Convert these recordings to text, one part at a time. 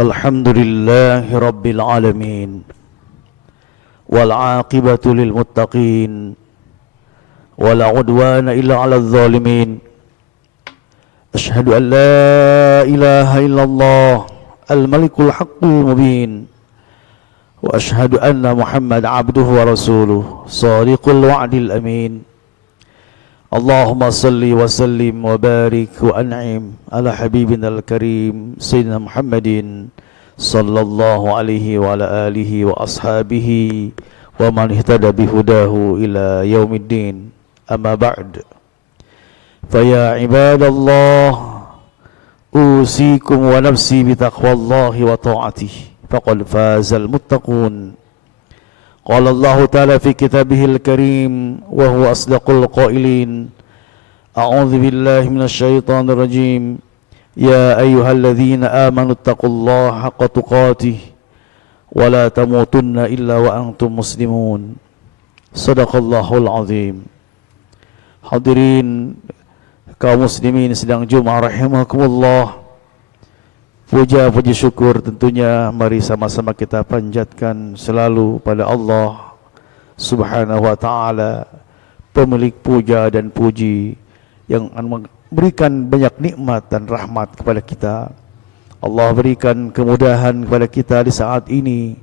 Alhamdulillahi Rabbil Alamin wal aqibatu lil muttaqin wala udwana illa 'alal zalimin. Asyhadu an la ilaha illallah al-malikul haqqul mubin wa asyhadu anna Muhammad abduhu wa rasuluh shadiqul wa'dil amin. Allahumma salli wa sallim wa barik wa an'im ala habibina al-karim Sayyidina Muhammadin sallallahu alaihi wa ala alihi wa ashabihi wa man ihtada bihudahu ila yaumiddin. Amma ba'd. Faya ibadallah, usikum wa nafsi bitaqwallahi wa ta'atihi faqad fazal muttaqun. Qala Allah Ta'ala fi kitabihil karim wa huwa asdaqul qailin. A'udzu billahi minasy syaithanir rajim. Ya ayyuhalladzina amanu taqullaha haqqa tuqatih wa la tamutunna illa wa antum muslimun. Shadaqallahul azim. Hadirin kaum muslimin sedang Jumat rahimakumullah. Puja puji syukur tentunya mari sama-sama kita panjatkan selalu pada Allah Subhanahu wa taala, pemilik puja dan puji yang memberikan banyak nikmat dan rahmat kepada kita. Allah berikan kemudahan kepada kita di saat ini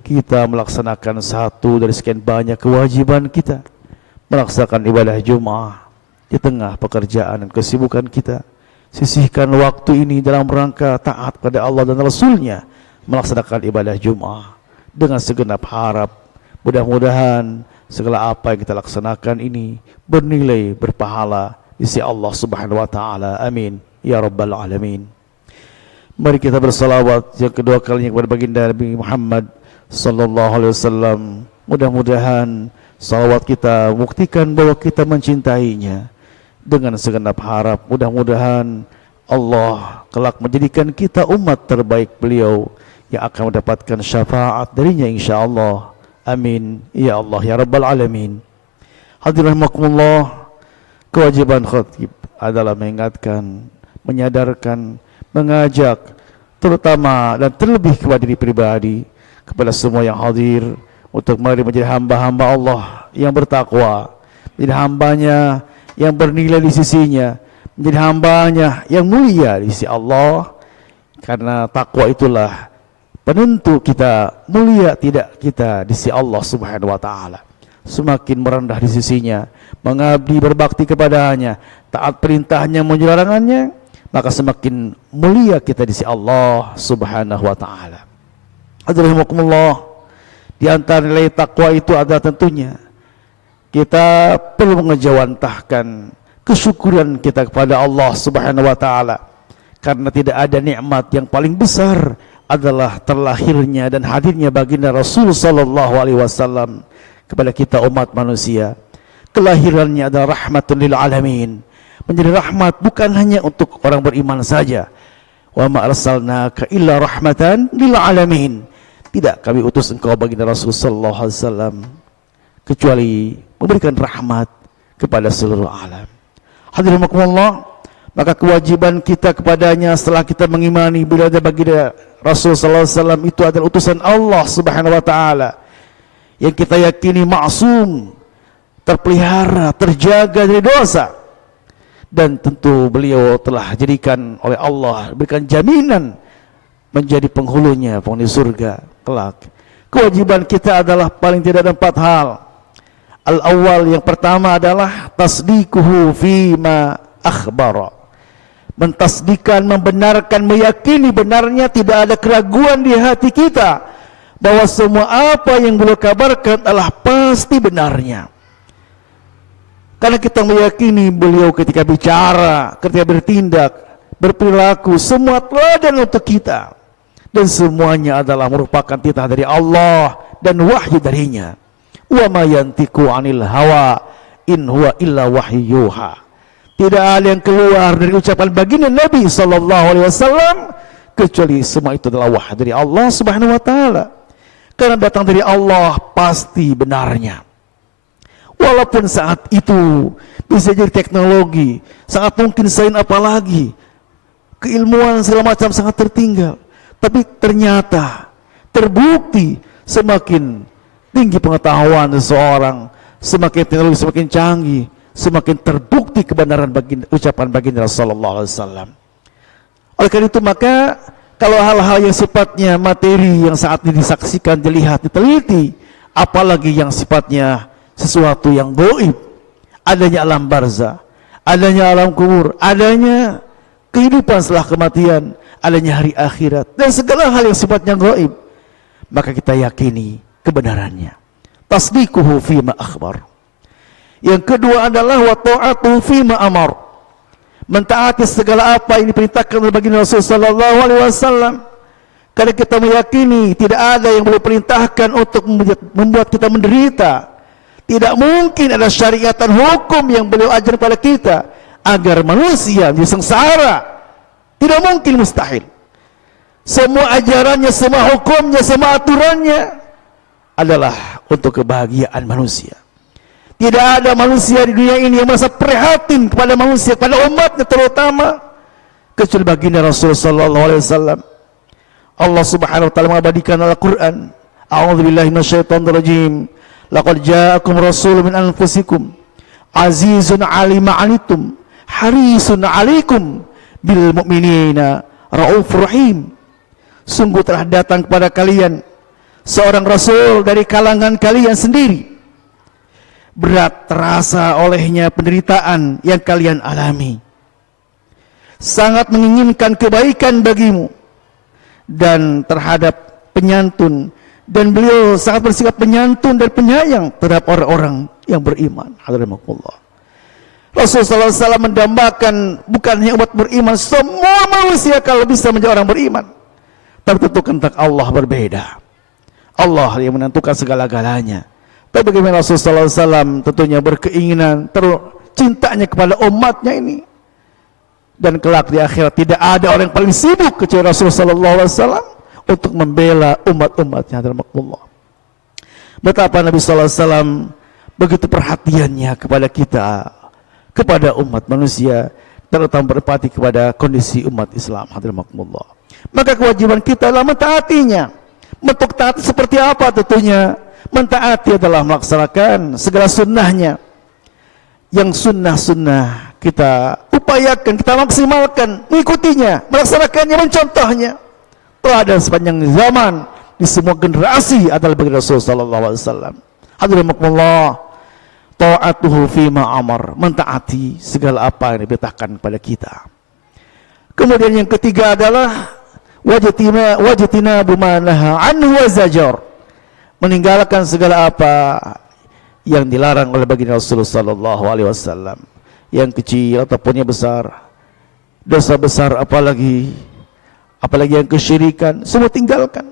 kita melaksanakan satu dari sekian banyak kewajiban kita, melaksanakan ibadah Jumat di tengah pekerjaan dan kesibukan kita. Sisihkan waktu ini dalam rangka taat pada Allah dan Rasulnya, melaksanakan ibadah Jum'ah dengan segenap harap mudah-mudahan segala apa yang kita laksanakan ini bernilai berpahala di sisi Allah Subhanahu wa taala. Amin ya rabbal alamin. Mari kita bersalawat yang kedua kalinya kepada baginda Nabi Muhammad sallallahu alaihi wasallam. Mudah-mudahan salawat kita membuktikan bahwa kita mencintainya. Dengan segenap harap mudah-mudahan Allah kelak menjadikan kita umat terbaik beliau yang akan mendapatkan syafaat darinya insyaallah. Amin ya Allah ya rabbal alamin. Hadirin rahimakumullah, kewajiban khatib adalah mengingatkan, menyadarkan, mengajak, terutama dan terlebih kepada diri pribadi, kepada semua yang hadir untuk mari menjadi hamba-hamba Allah yang bertakwa, menjadi hambanya yang bernilai di sisinya, menjadi hambanya yang mulia di sisi Allah. Karena takwa itulah penentu kita mulia tidak kita di sisi Allah Subhanahu wa taala. Semakin merendah di sisinya, mengabdi berbakti kepadanya, taat perintahnya menjauhi larangannya, maka semakin mulia kita di sisi Allah Subhanahu wa taala. Alhamdulillah, di antara nilai takwa itu adalah tentunya kita perlu mengejawantahkan kesyukuran kita kepada Allah Subhanahu wa taala, karena tidak ada nikmat yang paling besar adalah terlahirnya dan hadirnya baginda Rasul sallallahu alaihi wasallam kepada kita umat manusia. Kelahirannya adalah rahmatun lil alamin, menjadi rahmat bukan hanya untuk orang beriman saja. Wa ma arsalnaka illa rahmatan lil alamin. Tidak kami utus engkau baginda Rasul sallallahu alaihi wasallam kecuali memberikan rahmat kepada seluruh alam. Hadirin rahimakumullah, maka kewajiban kita kepadanya setelah kita mengimani bila ada baginda Rasul sallallahu alaihi wasallam itu adalah utusan Allah Subhanahu wa taala yang kita yakini maksum, terpelihara, terjaga dari dosa, dan tentu beliau telah jadikan oleh Allah, berikan jaminan menjadi penghulunya, penghulu surga kelak. Kewajiban kita adalah paling tidak ada 4 hal. Al-awwal, yang pertama adalah tasdikuhu fima akhbara, mentasdikan, membenarkan, meyakini benarnya, tidak ada keraguan di hati kita bahwa semua apa yang beliau kabarkan adalah pasti benarnya. Karena kita meyakini beliau ketika bicara, ketika bertindak, berperilaku, semua teladan untuk kita, dan semuanya adalah merupakan titah dari Allah dan wahyu darinya. Wa ma yantiqu 'anil hawa in huwa illa wahyu yuha. Tidak ada yang keluar dari ucapan baginda Nabi sallallahu alaihi wasallam kecuali semua itu adalah wahyu dari Allah Subhanahu wa taala. Karena datang dari Allah pasti benarnya. Walaupun saat itu bisa jadi teknologi, sangat mungkin sains apalagi, keilmuan segala macam sangat tertinggal. Tapi ternyata terbukti semakin tinggi pengetahuan seseorang, semakin teknologi semakin canggih, semakin terbukti kebenaran ucapan baginda Rasulullah SAW. Oleh karena itu maka kalau hal-hal yang sifatnya materi yang saat ini disaksikan, dilihat, diteliti, apalagi yang sifatnya sesuatu yang gaib, adanya alam barzah, adanya alam kubur, adanya kehidupan setelah kematian, adanya hari akhirat, dan segala hal yang sifatnya gaib, maka kita yakini kebenarannya. Tasdiquhu fima akhbar. Yang kedua adalah wa ta'atuhu fima amar. Mentaati segala apa yang diperintahkan oleh baginda Rasul sallallahu alaihi wasallam. Karena kita meyakini tidak ada yang boleh perintahkan untuk membuat kita menderita. Tidak mungkin ada syariat dan hukum yang beliau ajar pada kita agar manusia menjadi sengsara. Tidak mungkin, mustahil. Semua ajarannya, semua hukumnya, semua aturannya adalah untuk kebahagiaan manusia. Tidak ada manusia di dunia ini yang merasa prihatin kepada manusia, kepada umatnya terutama, kecuali baginda Rasul sallallahu alaihi wasallam. Allah Subhanahu wa taala mengabadikan Al-Qur'an. A'udzubillahi minasyaitonir rajim. Laqad ja'akum rasulun min anfusikum azizun 'alima 'anittum harisun 'alaikum bil mu'minina raufur rahim. Sungguh telah datang kepada kalian seorang rasul dari kalangan kalian sendiri. Berat terasa olehnya penderitaan yang kalian alami. Sangat menginginkan kebaikan bagimu dan terhadap penyantun, dan beliau sangat bersikap penyantun dan penyayang terhadap orang-orang yang beriman. Alhamdulillah. Rasulullah SAW mendambakan bukan hanya umat beriman, semua manusia kalau bisa menjadi orang beriman. Tapi tentu kehendak Allah berbeda. Allah yang menentukan segala-galanya. Tapi bagaimana Rasulullah SAW tentunya berkeinginan cintanya kepada umatnya ini, dan kelak di akhirat tidak ada orang yang paling sibuk kecuali Rasulullah SAW untuk membela umat-umatnya dalam Allah. Betapa Nabi SAW begitu perhatiannya kepada kita, kepada umat manusia, terutama berempati kepada kondisi umat Islam dalam Allah. Maka kewajiban kita adalah mentaatinya. Bentuk taat seperti apa? Tentunya mentaati adalah melaksanakan segala sunnahnya. Yang sunnah-sunnah kita upayakan, kita maksimalkan, mengikutinya, melaksanakannya, mencontohnya. Telah ada sepanjang zaman, di semua generasi adalah baginda Rasul sallallahu alaihi wasallam. Hadirin ta'atuhu fima amar, mentaati segala apa yang diperintahkan kepada kita. Kemudian yang ketiga adalah wajatina bumanaha anhu wa zajar, meninggalkan segala apa yang dilarang oleh baginda Rasulullah sallallahu alaihi wasallam, yang kecil ataupun yang besar, dosa besar apalagi yang kesyirikan, semua tinggalkan.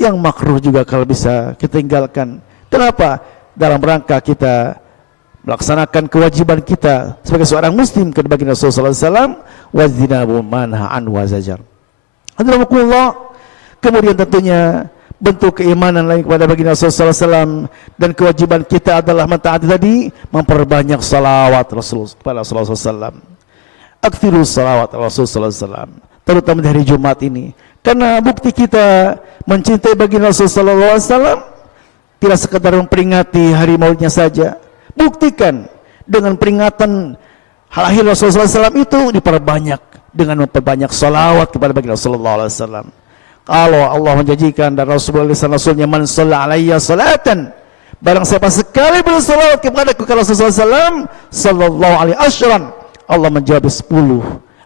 Yang makruh juga kalau bisa kita tinggalkan. Kenapa? Dalam rangka kita melaksanakan kewajiban kita sebagai seorang muslim kepada baginda Rasulullah sallallahu alaihi wasallam, wazinabu manha an wazajar. Alhamdulillah. Kemudian tentunya bentuk keimanan lain kepada baginda Rasulullah SAW, dan kewajiban kita adalah mentaati tadi, memperbanyak salawat kepada Rasulullah SAW. Aktsiru salawat Rasulullah SAW, terutama di hari Jumat ini, karena bukti kita mencintai baginda Rasulullah SAW tidak sekadar memperingati hari maulidnya saja. Buktikan dengan peringatan lahir Rasulullah SAW itu diperbanyak dengan memperbanyak salawat kepada baginda Rasulullah SAW. Kalau Allah menjanjikan dan Rasulnya, man shalla alayya salatan, barang siapa sekali bersalawat kepada Rasulullah SAW sallallahu alaihi wasallam, Allah menjawab 10,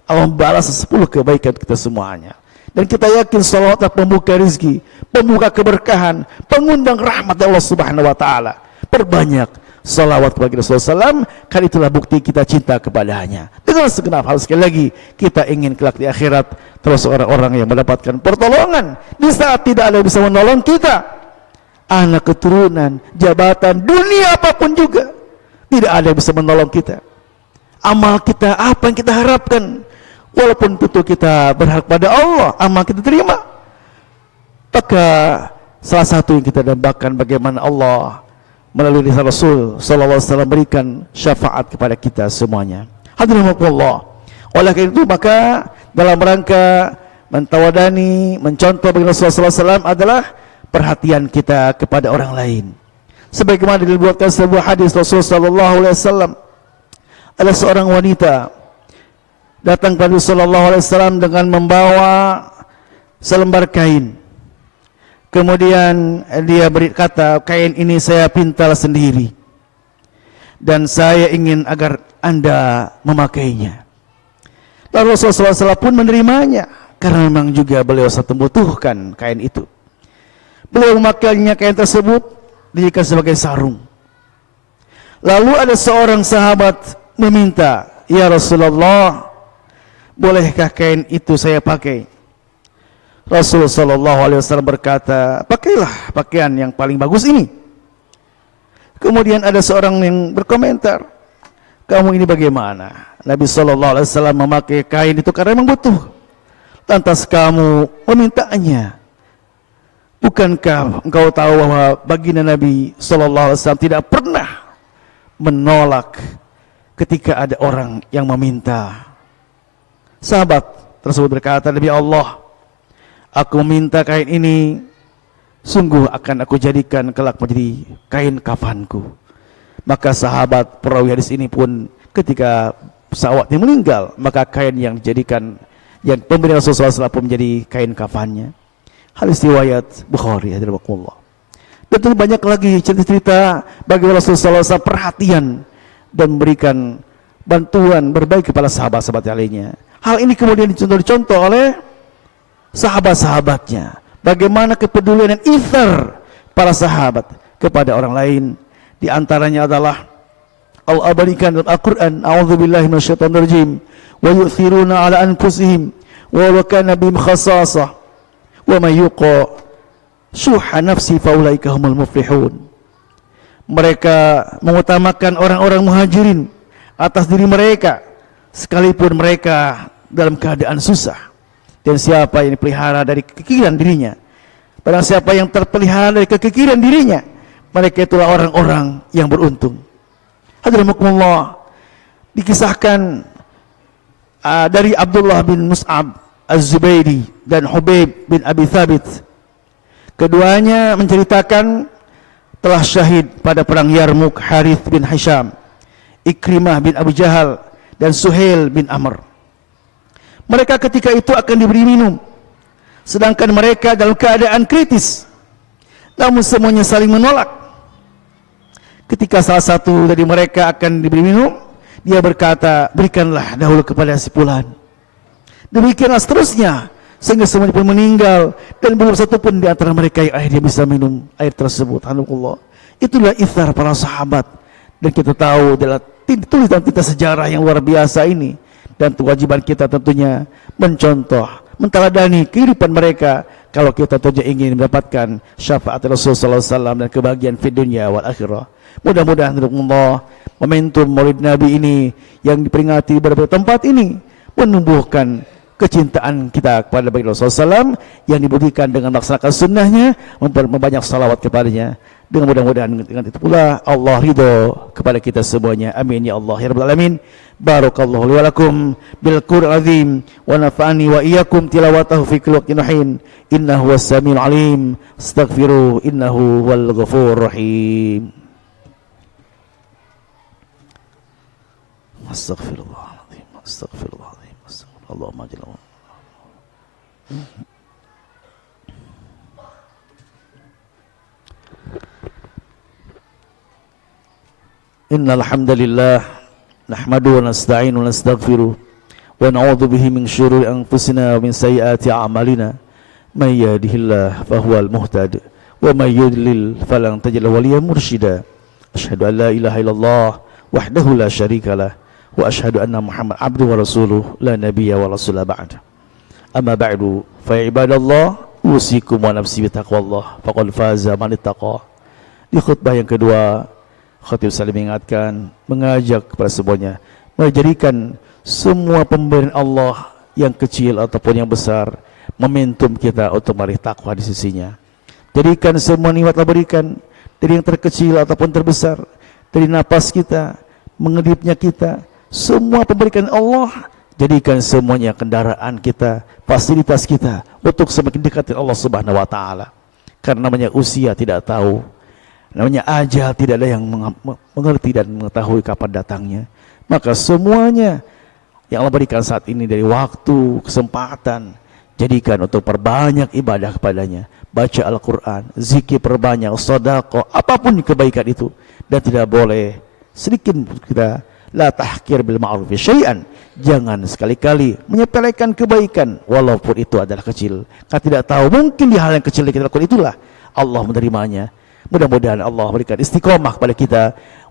Allah membalas 10 kebaikan kita semuanya. Dan kita yakin salawat adalah pembuka rezeki, pembuka keberkahan, pengundang rahmat Allah Subhanahu wa taala. Perbanyak salawat kepada Rasulullah SAW, karena itulah bukti kita cinta kepadanya. Dengan segenap hal, sekali lagi kita ingin kelak di akhirat terus orang-orang yang mendapatkan pertolongan di saat tidak ada yang bisa menolong kita. Anak, keturunan, jabatan, dunia apapun juga tidak ada yang bisa menolong kita. Amal kita, apa yang kita harapkan, walaupun tentu kita berharap pada Allah, amal kita terima. Maka salah satu yang kita dambakan bagaimana Allah melalui lisan Rasul sallallahu alaihi wasallam berikan syafaat kepada kita semuanya. Hadirin Allah. Oleh karena itu maka dalam rangka Mentawadani, mencontoh bagi Rasulullah SAW adalah perhatian kita kepada orang lain. Sebagaimana dibuatkan sebuah hadis Rasulullah SAW, ada seorang wanita datang kepada Rasulullah SAW dengan membawa selembar kain. Kemudian dia berkata, kain ini saya pintal sendiri dan saya ingin agar Anda memakainya. Lalu Rasulullah SAW pun menerimanya, karena memang juga beliau sangat membutuhkan kain itu. Beliau memakainya kain tersebut, dijadikan sebagai sarung. Lalu ada seorang sahabat meminta, ya Rasulullah, bolehkah kain itu saya pakai? Rasulullah SAW berkata, pakailah pakaian yang paling bagus ini. Kemudian ada seorang yang berkomentar, kamu ini bagaimana? Nabi SAW memakai kain itu karena memang butuh. Lantas kamu memintanya. Bukankah engkau tahu bahwa baginda Nabi SAW tidak pernah menolak ketika ada orang yang meminta? Sahabat tersebut berkata, Nabi Allah, aku meminta kain ini, sungguh akan aku jadikan kelak menjadi kain kafanku. Maka sahabat perawi hadis ini pun ketika sahabatnya meninggal, maka kain yang dijadikan, yang pemberi Rasulullah SAW menjadi kain kafannya. Hadis riwayat Bukhari. Dan tentu banyak lagi cerita-cerita bagaimana Rasulullah SAW perhatian dan memberikan bantuan berbaik kepada sahabat-sahabat lainnya. Hal ini kemudian dicontoh oleh sahabat-sahabatnya. Bagaimana kepedulian dan ithar para sahabat kepada orang lain. Di antaranya adalah Allah berikan dalam Al-Quran, a'udzubillahi minasyaitonirrajim, wa yu'thiruna ala anfusihim wa kana bihim khassasah wa may yuqa syuha nafsi faulaika humul muflihun. Mereka mengutamakan orang-orang muhajirin atas diri mereka sekalipun mereka dalam keadaan susah. Dan siapa yang dipelihara dari kekikiran dirinya, barang siapa yang terpelihara dari kekikiran dirinya, mereka itulah orang-orang yang beruntung. Hadramakumullah, dikisahkan dari Abdullah bin Mus'ab Az-Zubairi dan Hubaib bin Abi Thabit. Keduanya menceritakan telah syahid pada perang Yarmuk Harith bin Hisham, Ikrimah bin Abu Jahal, dan Suhail bin Amr. Mereka ketika itu akan diberi minum, sedangkan mereka dalam keadaan kritis. Namun semuanya saling menolak. Ketika salah satu dari mereka akan diberi minum, dia berkata, berikanlah dahulu kepada si fulan. Demikianlah seterusnya, sehingga semuanya pun meninggal, dan belum satu pun di antara mereka yang akhirnya bisa minum air tersebut. Alhamdulillah. Itulah ithar para sahabat. Dan kita tahu adalah tulisan tinta sejarah yang luar biasa ini. Dan kewajiban kita tentunya mencontoh, menteladani kehidupan mereka kalau kita tentunya ingin mendapatkan syafaat Rasulullah SAW dan kebahagiaan di dunia wal akhirah. Mudah-mudahan Allah, momentum Maulid Nabi ini yang diperingati di beberapa tempat ini menumbuhkan kecintaan kita kepada baginda Rasulullah SAW yang dibuktikan dengan melaksanakan sunnahnya, memperbanyak salawat kepadanya. Dengan mudah-mudahan dengan itu pula Allah ridho kepada kita semuanya. Amin ya Allah ya Rabbal Alamin. Barakallahu li wa lakum bil Qur'an azim wa nafa'ani wa iyyakum tilawatahu fi kulli waqtin hin. Innahu was-sami'ul alim. Astaghfiru innahu wal ghafurur rahim. Astaghfirullahaladzim. Astaghfirullahaladzim. Allahumma jalla wa Innal hamdalillah nahmaduhu wa nasta'inu wa nastaghfiruh wa na'udzu bihi min syururi anfusina wa min sayyiati a'malina may yahdihillahu fahuwal muhtadi wa may yudlil falan tajid lahu waliyyan mursyida. Asyhadu an la ilaha illallah wahdahu la syarikalah wa asyhadu anna Muhammad abduhu wa rasuluh la nabiyya wa rasula ba'd. Amma ba'du fa ya ibadallah usikum wa nafsi bi taqwallah faqad faza man ittaqa. Di khutbah yang kedua, Khatib saling mengingatkan, mengajak kepada semuanya, menjadikan semua pemberian Allah yang kecil ataupun yang besar momentum kita untuk meraih takwa di sisinya. Jadikan semua nikmat Allah berikan, dari yang terkecil ataupun terbesar, dari napas kita, mengedipnya kita, semua pemberian Allah Jadikan semuanya kendaraan kita, fasilitas kita untuk semakin dekat dengan Allah Subhanahu wa taala. Karena namanya usia tidak tahu, namanya ajal tidak ada yang mengerti dan mengetahui kapan datangnya. Maka semuanya yang Allah berikan saat ini dari waktu, kesempatan, jadikan untuk perbanyak ibadah kepadanya. Baca Al-Quran, zikir perbanyak, sedekah, apapun kebaikan itu. Dan tidak boleh sedikit kita la tahkir bil ma'ruf syai'an. Jangan sekali-kali menyepelekan kebaikan walaupun itu adalah kecil. Karena tidak tahu, mungkin di hal yang kecil yang kita lakukan itulah Allah menerimanya. Mudah-mudahan Allah berikan istiqomah kepada kita.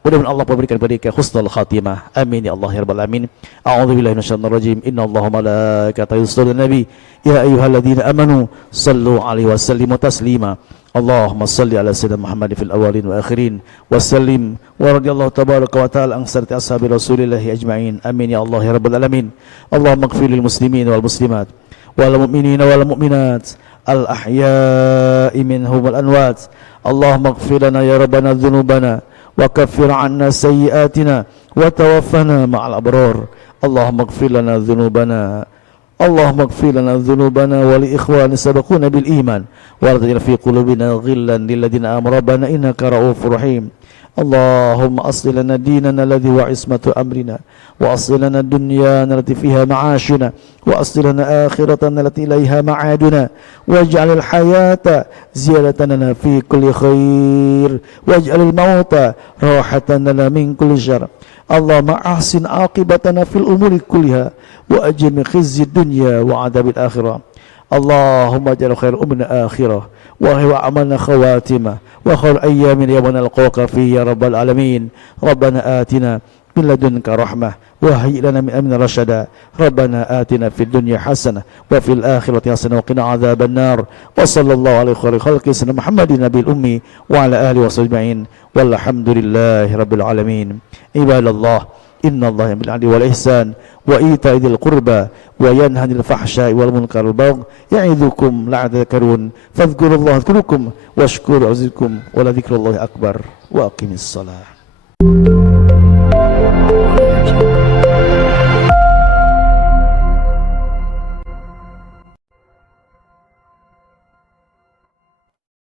Mudah-mudahan Allah memberikan kepada kita husnul khatimah. Amin ya Allah ya rabbal alamin. A'udzubillahi minasyaitonir rajim. Innallaha malaikatahu yusholluna 'alan nabi. Ya ayyuhalladzina amanu sallu 'alaihi wa sallimu taslima. Allahumma salli ala sayyidina Muhammad fil awalin wa akhirin wa sallim wa radiyallahu tabaraka wa ta'ala an sarti ashabi Rasulillah ajma'in. Amin ya Allah ya rabbal alamin. Allahumma ighfir lil muslimin wal muslimat wal mu'minina wal mu'minat al ahya'i minhum wal amwat. Allahumma ighfir lana ya rabbana dhunubana wa kaffir 'anna sayyi'atina wa tawaffana ma'al abrar. Allahumma ighfir lana dhunubana اللهم اغفر لنا ذنوبنا ولإخوان سبقونا بالإيمان ولا تجعل في قلوبنا غلا للذين آمنوا ربنا إنك رؤوف رحيم. اللهم أصل لنا ديننا الذي هو عصمة أمرنا وأصل لنا دنيانا التي فيها معاشنا وأصل لنا آخرتنا التي إليها معادنا واجعل الحياة زيادة لنا في كل خير واجعل الموت راحة لنا من كل شر. اللهم أحسن عاقبتنا في الأمور كلها وأجر من خزي الدنيا وعذاب الآخرة. اللهم اجعل خير أمنا آخرة وهو عملنا خواتمة وخير أيامنا يوم نلقاك فيه يا رب العالمين. ربنا آتنا من لدنك رحمة وهيئ لنا من أمرنا رشدا. ربنا آتنا في الدنيا حسنة وفي الآخرة حسنة وقنا عذاب النار. وصلى الله على خير خلق سيدنا محمد النبي الأمي وعلى آله وصحبه أجمعين والحمد لله رب العالمين. عباد الله إن الله يأمر بالعدل والإحسان وإيتاء ذي القربى وينهى عن الفحشاء والمنكر والبغي يعظكم لعلكم تذكرون فاذكروا الله يذكركم واشكروا يعزكم ولذكر الله أكبر وأقم الصلاة.